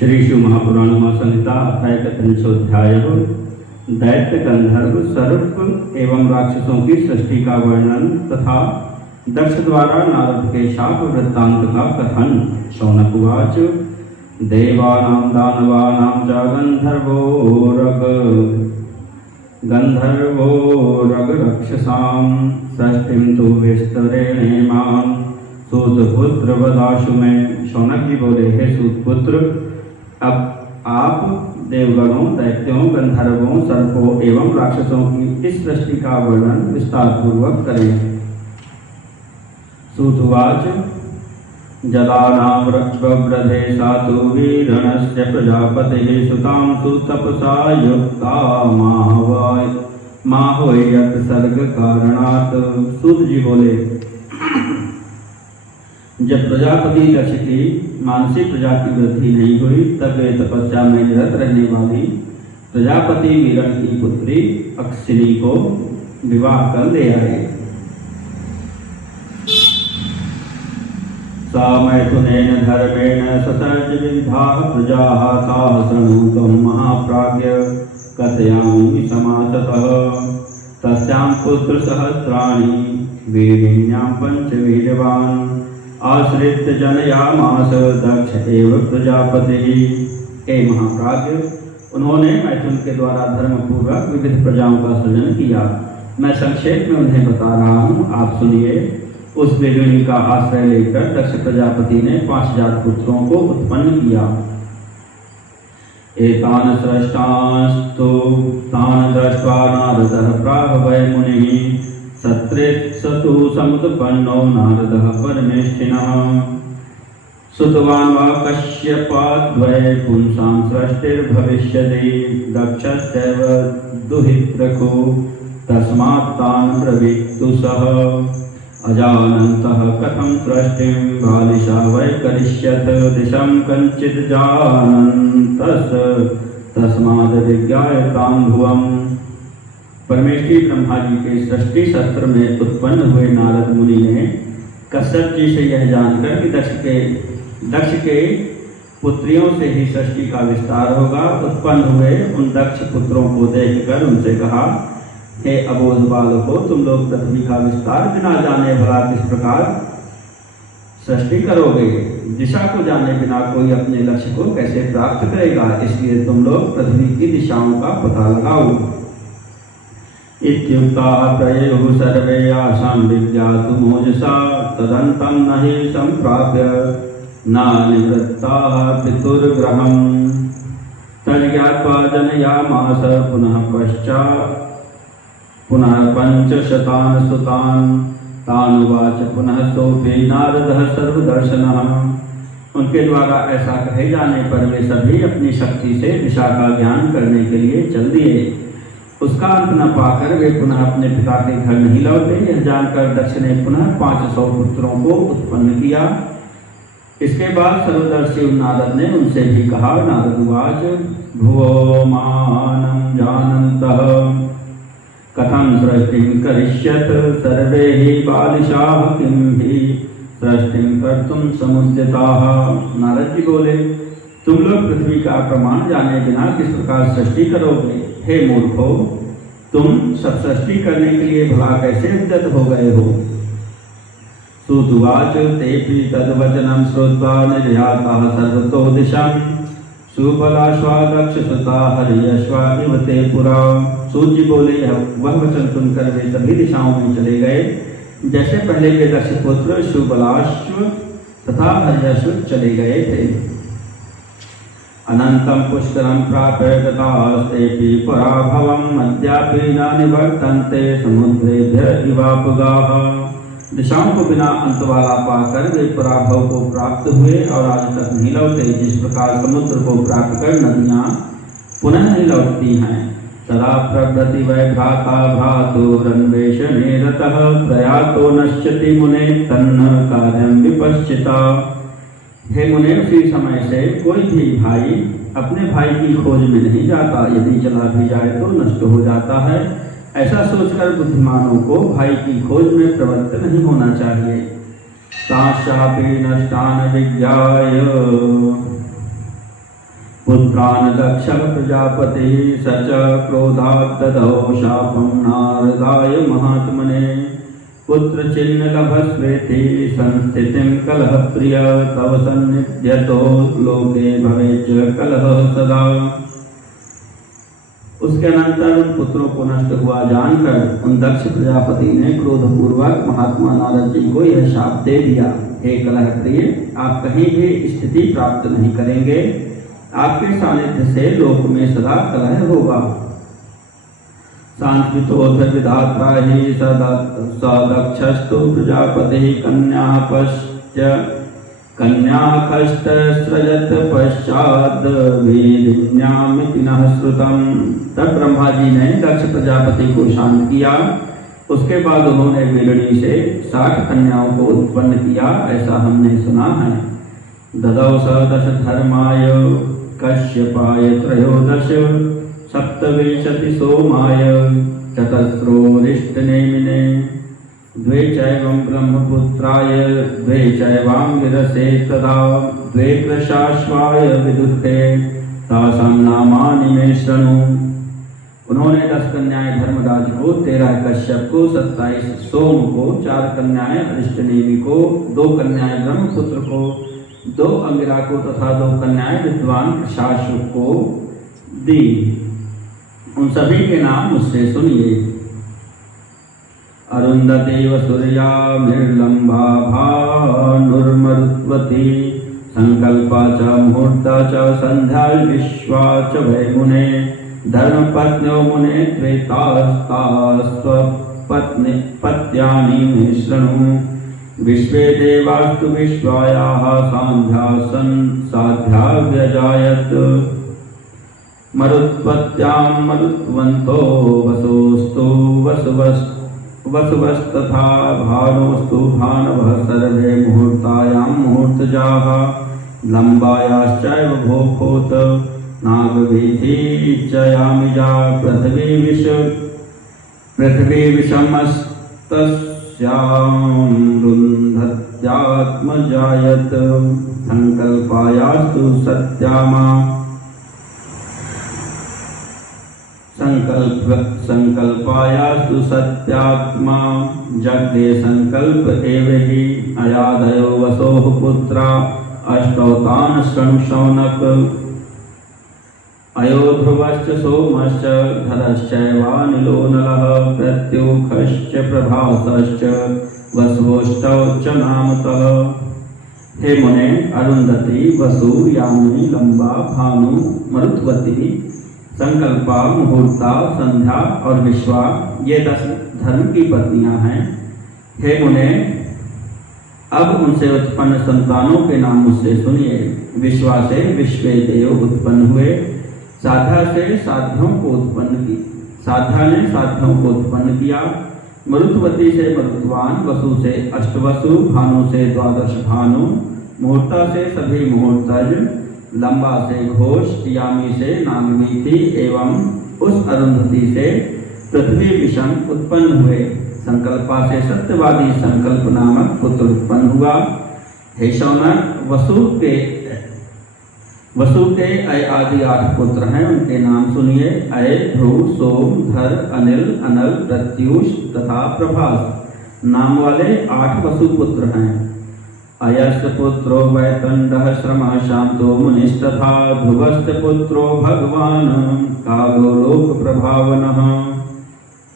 श्री शिव महापुराण संहिता अध्याय का 300 दैत्य गंधर्व सर्प एवं राक्षसों की सृष्टि का वर्णन तथा दक्ष द्वारा नारद के शाप वृत्तांत का कथन। शौनक उवाच देवानां दानवानां च गंधर्वो रग रक्षसां षष्ठीं तु विस्तरेणेमां सूतपुत्र वदाशु में। शौनक जी बोले, हे सूतपुत्र, अब आप देवगणों, दैत्यों, गंधर्वों, सर्पों एवं राक्षसों की इस सृष्टि का वर्णन विस्तार पूर्वक करें। सूतुवाच जलानां वृद्धे सातु वीरणस्य प्रजापतिः सुतां सुतपसा युक्ता माह्वयत् सर्ग कारणात्। सूत जी बोले, जब प्रजापति दक्ष की मानसिक प्रजा की वृद्धि नहीं हुई तब वे तपस्या में निरत रहने वाली प्रजापति वीरण की पुत्री अक्षिनी को विवाह कर ले आए। सा मैथुनेन धर्मेण ससर्ज विद्धाः प्रजाः ताः शृणुतं महाप्राज्ञ कथयामि समासतः। तस्यां पुत्र सहस्राणि वीरिण्यां पंचवीर्यवान् आश्रित्य जनयामास दक्ष एव प्रजापति। हे महाप्राज्य, उन्होंने मैथुन के द्वारा धर्मपूर्वक विविध प्रजाओं का सृजन किया। मैं संक्षेप में उन्हें बता रहा हूँ, आप सुनिए। उस वीरिणी का आश्रय लेकर दक्ष प्रजापति ने 5000 पुत्रों को उत्पन्न किया। एतान सृष्टास्तु तान दृष्ट्वा नारदः प्राह वै मुनिः सत्रेत्सतु समुत्पन्नो नारदः परमेष्ठिनः। सुतवान् वा कश्यपाद्वै पुंसां सृष्टिर्भविष्यति दक्षस्यैव दुहितृको तस्मात् तान् ब्रवीतु सः। अजानन्तः कथं सृष्टिं बालिशा वै करिष्यथ दिशं कञ्चित् जानन्तस् तस्माद् विज्ञायतां भुवम्। परमेष्ठी ब्रह्मा जी के सृष्टि शास्त्र में उत्पन्न हुए नारद मुनि ने कश्यप जी से यह जानकर कि दक्ष के पुत्रियों से ही सृष्टि का विस्तार होगा, उत्पन्न हुए उन दक्ष पुत्रों को देखकर उनसे कहा, हे अबोध बालकों, तुम लोग पृथ्वी का विस्तार बिना जाने भला किस प्रकार सृष्टि करोगे? दिशा को जाने बिना कोई अपने लक्ष्य को कैसे प्राप्त करेगा? इसलिए तुम लोग पृथ्वी की दिशाओं का पता लगाओ। इत्युक्ताः प्रयुः सर्वे आशां विज्ञातुमोजसा तदन्तं न हि सम्प्राप्य न निवृत्ताः पितुर्गृहम्। तज्ज्ञात्वा जनयामास पुनः 500 सुतान्। तानुवाच पुनः सोऽपि नारदः सर्वदर्शनः। उनके द्वारा ऐसा कहे जाने पर वे सभी अपनी शक्ति से दिशा का ज्ञान करने के लिए चल दिए। उसका अंत न पाकर वे पुनः अपने पिता के घर नहीं लौटे। यह जानकर दक्ष ने पुनः 500 पुत्रों को उत्पन्न किया। इसके बाद सर्वदर्शी नारद ने उनसे भी कहा। नारद उवाच भुवो मानं जानन्तः कथं सृष्टिं करिष्यत सर्वे हि बालिशाः किं हि सृष्टिं कर्तुं समुद्यताः। नारद जी बोले, तुम लोग पृथ्वी का प्रमाण जाने बिना किस प्रकार सृष्टि करोगे? हे मूर्खो, तुम सब सृष्टि करने के लिए भला कैसे उद्यत हो गए हो? सूतुवाच तेपि तद्वचनं श्रुत्वा निर्याताः सर्वतो दिशं सुबलाश्वा दक्षसुता हर्यश्वा इव ते पुरा। सूत जी बोले, वह वचन सुनकर वे सभी दिशाओं में चले गए, जैसे पहले के दक्ष पुत्र सुबलाश्व तथा हर्यश्व चले गए थे। अनंतं पुष्करं प्राप्य गतास्तेऽपि पराभवं मद्यापि न निवर्तन्ते समुद्रेभ्यः इवापगाः। दिशाओं को बिना अंत वाला पाकर वे पराभव को प्राप्त हुए और आज तक नहीं लौटे। जिस प्रकार समुद्र को प्राप्त कर नदियाँ पुनः नहीं लौटती हैं, तदा प्रभृति वै भ्राता भ्रातुरन्वेषणे रतः प्रयातो नश्यति मुने तन्न कार्यं विपश्चिता। हे मुने, उसी समय से कोई भी भाई अपने भाई की खोज में नहीं जाता, यदि चला भी जाए तो नष्ट हो जाता है। ऐसा सोचकर बुद्धिमानों को भाई की खोज में प्रवृत्त नहीं होना चाहिए। ताशापि नष्टान विज्ञाय पुत्रान् दक्ष प्रजापति स च क्रोधात् ददौ शापं नारदाय महात्मने पुत्र चिन्ह लभस्वेति संस्थितिं कलह प्रिय तव सन्निध्यतो लोके भवेच्च कलह सदा। उसके अनंतर उन पुत्रों को नष्ट हुआ जानकर उन दक्ष प्रजापति ने क्रोधपूर्वक महात्मा नारद जी को यह शाप दे दिया, हे कलह प्रिय, आप कहीं भी स्थिति प्राप्त नहीं करेंगे, आपके सानिध्य से लोक में सदा कलह होगा। सांस्कृतोऽथ विधात्रा हि सदक्षस्तु प्रजापतिः कन्याकष्टसृजत पश्चात् वेदिन्यामिति नः श्रुतम्। तब ब्रह्मा जी ने दक्ष प्रजापति को शांत किया। उसके बाद उन्होंने वेलणी से 60 कन्याओं को उत्पन्न किया, ऐसा हमने सुना है। ददौ स दश धर्माय कश्यपाय त्रयोदश सप्तविंशति सोमाय चतस्रोरिष्टनेमिने द्वे चैवं ब्रह्मपुत्राय द्वे चैवांगिरसे तदा द्वे कृशाश्वाय विदुषे तासां नामानि मे शृणु। उन्होंने 10 कन्याएं धर्मराज को, 13 कश्यप को, 27 सोम को, 4 कन्याएं अरिष्टनेमि को, 2 कन्याएं ब्रह्मपुत्र को, 2 अंगिरा को तथा 2 कन्याएं विद्वान कृशाश्व को दी। उन सभी के नाम मुझसे सुनिए। अरुंधति वसुर्या मृलंबा भानुर्मरुत्वती संकल्पा च मुहूर्ता च संध्या विश्वा च वै मुने धर्मपत्न्यो मुने त्वेतास्तास्वपत्न्यानि मे शृणु। विश्वे देवास्तु विश्वायाः सान्ध्या साध्या व्यजायत मरुत्वत्यां मरुत्वन्तो वसोस्तु वसुवस्तथा भानोस्तु भानवः सर्वे मुहूर्तायां मुहूर्तजाः लम्बायाश्चैव भोखोत नागवीथी च यामिजा पृथ्वी विषमस्तस्यां रुन्धत्यात्मजायत संकल्पायास्तु सत्यामा संकल्पायास्तु सत्यात्मा जग्गे संकल्प एव हि अयादयो वसोः पुत्रा अष्टौतान् शृणु शौनक अयो ध्रुवश्च सोमश्च धरश्चैवानिलो नलः प्रत्युखश्च प्रभासश्च वसवोष्टौ च नामतः। हे मुने, अरुंधति, वसु, यामिनी, लंबा, भानु, मरुत्वती, संकल्पा, मुहूर्ता, संध्या और विश्वा ये 10 धर्म की पत्नियां हैं। हे मुने, अब उनसे उत्पन्न संतानों के नाम मुझसे सुनिए। विश्वा से विश्वे देव उत्पन्न हुए, साध्या से साध्यों को उत्पन्न की, साध्या ने साध्यों को उत्पन्न किया, मरुत्वती से मरुत्वान, वसु से अष्टवसु, भानु से 12 भानु, मुहूर्ता से सभी मुहूर्तज, लंबा से घोष, यामी से नागवीथी एवं उस अरुंधति से पृथ्वी विषम उत्पन्न हुए। संकल्पा से सत्यवादी संकल्प नामक पुत्र उत्पन्न हुआ। हे शौनक, वसु के अय आदि 8 पुत्र हैं, उनके नाम सुनिए। अय, ध्रुव, सोम, धर, अनिल, अनल, प्रत्युष तथा प्रभास नाम वाले 8 वसु पुत्र हैं। अयस्य पुत्रो वैतंडः श्रमः शांतो मुनिस्तथा ध्रुवस्य पुत्रो भगवान कालो लोक प्रभावनः।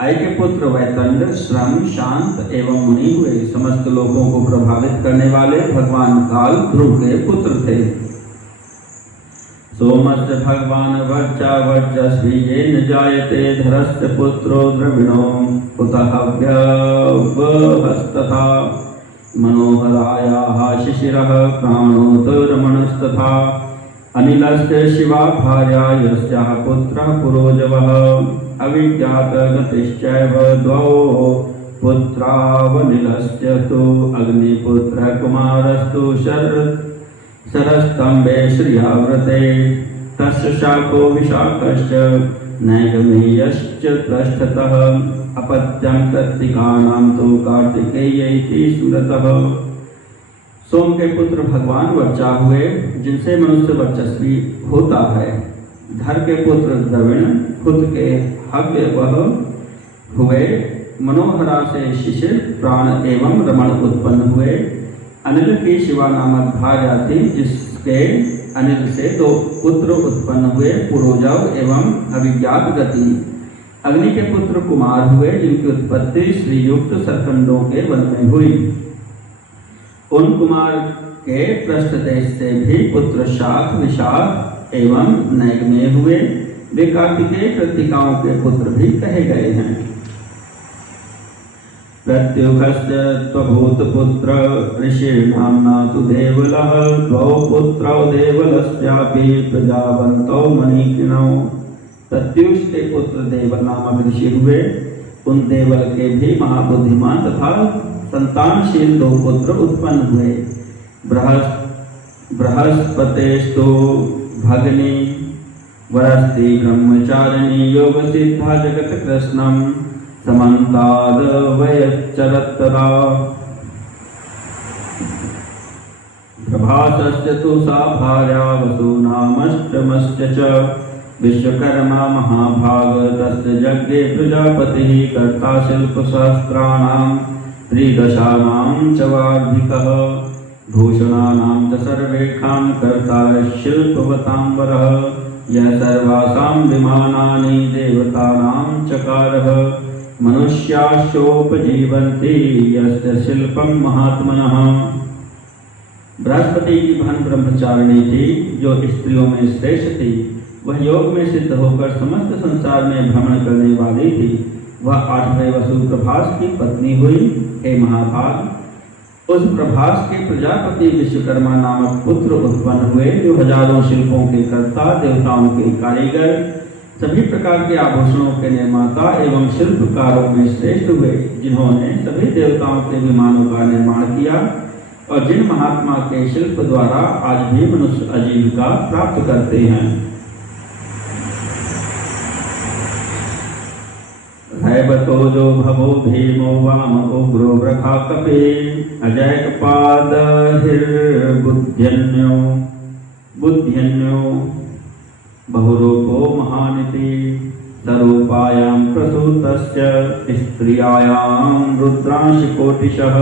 अय के पुत्र वैतंड श्रम, शांत एवं मुनि हुए, समस्त लोगों को प्रभावित करने वाले भगवान काल ध्रुव के पुत्र थे। सोमस्य भगवान वर्चा वर्चस्वी येन जायते धरस्य पुत्रो द्रविणो कुतः व्यवहस्तथा मनोहरायाः शिशिरः प्राणोत्तरमणस्तथा अनिलस्य शिवा भार्या यस्याः पुत्रः पुरोजवः अविज्ञातगतिश्चैव द्वौ पुत्रावनिलस्य तु अग्निपुत्रः कुमारस्तु शरस्तम्भे श्रियाव्रते तस्य शाको विशाखश्च नैगमेयश्च पृष्ठतः अपत्यं कृत्तिकानां तु कार्तिकेयैति स्मृतः। सोम के पुत्र भगवान वर्चा हुए, जिनसे मनुष्य वर्चस्वी होता है। धर के पुत्र द्रविण, खुद के हव्य वह हुए। मनोहरा से शिशिर, प्राण एवं रमण उत्पन्न हुए। अनिल की शिवा नामक भार्या थी, जिसके अनिल से 2 पुत्र उत्पन्न हुए, पुरोजव एवं अभिज्ञात गति। अग्नि के पुत्र कुमार हुए, जिनकी उत्पत्ति श्रीयुक्त सरकंडों के वन में हुई। उन कुमार के पृष्ठ देश से भी पुत्र शाख, विशाख एवं नैगमेय हुए। वे कार्तिकेय कृतिकाओं के पुत्र भी कहे गए हैं। प्रत्युखस्य त्वभूतपुत्र ऋषिर्नाम्ना तु देवलः, 2 पुत्रौ देवलस्यापि प्रजावन्तौ मणिकिनौ। प्रत्युष के पुत्र देवल नामक ऋषि हुए। उन देवल के भी महाबुद्धिमान तथा संतानशील 2 पुत्र उत्पन्न हुए। बृहस्पतेस्तु भगनी वरस्ति ब्रह्मचारिणी, योग सिद्धा जगत कृष्णम समन्ताद वयच्चरत्तरा। प्रभासस्य तु सा भार्या वसूनामष्टमस्य च, विश्वकर्मा महाभाग तस्य यज्ञे प्रजापतिः, कर्ता शिल्पसहस्राणां 13 च वार्धिकः, भूषणानां च सर्वेषां कर्ता शिल्पवतांबरः, यः सर्वासां विमानानि देवतानां चकारः, मनुष्याश्चोपजीवन्ति यस्य शिल्पं महात्मनः। बृहस्पति की बहन ब्रह्मचारिणी थी, जो स्त्रियों में श्रेष्ठ थी। वह योग में सिद्ध होकर समस्त संसार में भ्रमण करने वाली थी। वह 8वें वसु प्रभास की पत्नी हुई। हे महाभाग, उस प्रभास के प्रजापति विश्वकर्मा नामक पुत्र उत्पन्न हुए, जो हजारों शिल्पों के कर्ता, देवताओं के कारीगर, सभी प्रकार के आभूषणों के निर्माता एवं शिल्पकारों में श्रेष्ठ हुए, जिन्होंने सभी देवताओं के विमानों का निर्माण किया और जिन महात्मा के शिल्प द्वारा आज भी मनुष्य आजीविका प्राप्त करते हैं। हैबतो जो भवो भीमो वाम उग्रो वृखा कपे, अजैकपादहिर्बुद्ध्यन्यो बहुरूपो महानिति, स्वरूपायां प्रसूतस्य स्त्रियायां रुद्रांशकोटिशः,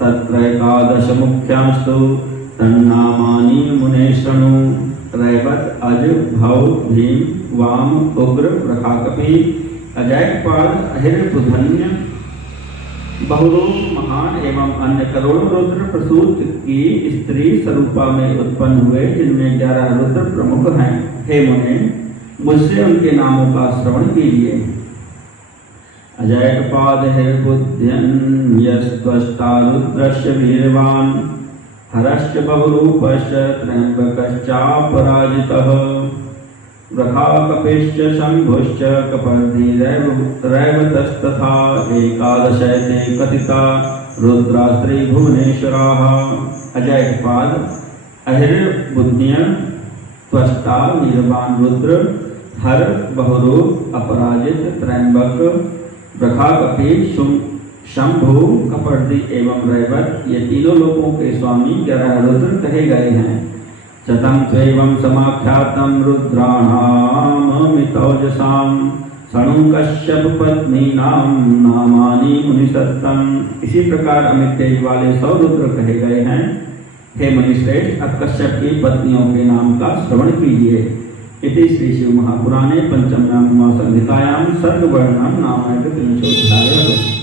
तत्रैकादश मुख्यांस्तु तन्नामानि मुने शृणु। त्रैवत, अज, भव, भीम, वाम, उग्र, वृखाकपि, अजैकपाद, अहिर्बुद्धन्य, बहुरूप, महान एवं अन्य करोड़ों रुद्र प्रसूत की स्त्री स्वरूपा में उत्पन्न हुए, जिनमें 11 रुद्र प्रमुख हैं। हे मुने, मुझसे उनके नामों का श्रवण कीजिए। अजैकपाद हिर्बुद्धन्यस्त्वष्टा रुद्रस्य वीर्यवान्, हरश्च बहुरूपश्च त्र्यम्बकश्चापराजितः, वृखाकपिश्च शम्भुश्च कपर्दिरैवतस्तथा, एकादशैते कथिता रुद्रास्त्री भुवनेश्वराः। अजैकपाद, अहिर्बुद्धन्य, त्वष्टा वीर्यवान रुद्र, हर बहुरूप, अपराजित, त्र्यंबक, वृखाकपि, शंभु, कपर्दी एवं रैवत, ये तीनों लोकों के स्वामी 11 रुद्र कहे गए हैं। शतं त्वैवं समाख्यातं रुद्राणाममितौजसां, शृणु कश्यप पत्नीनां नामानि मुनिसत्तम। इसी प्रकार अमित तेज वाले 100 रुद्र कहे गए हैं। हे मुनिश्रेष्ठ, अब कश्यप की पत्नियों के नाम का श्रवण कीजिए। इति श्री शिव महापुराणे पंचम्यां संहितायां सर्गवर्णनं नाम 3 अध्यायः।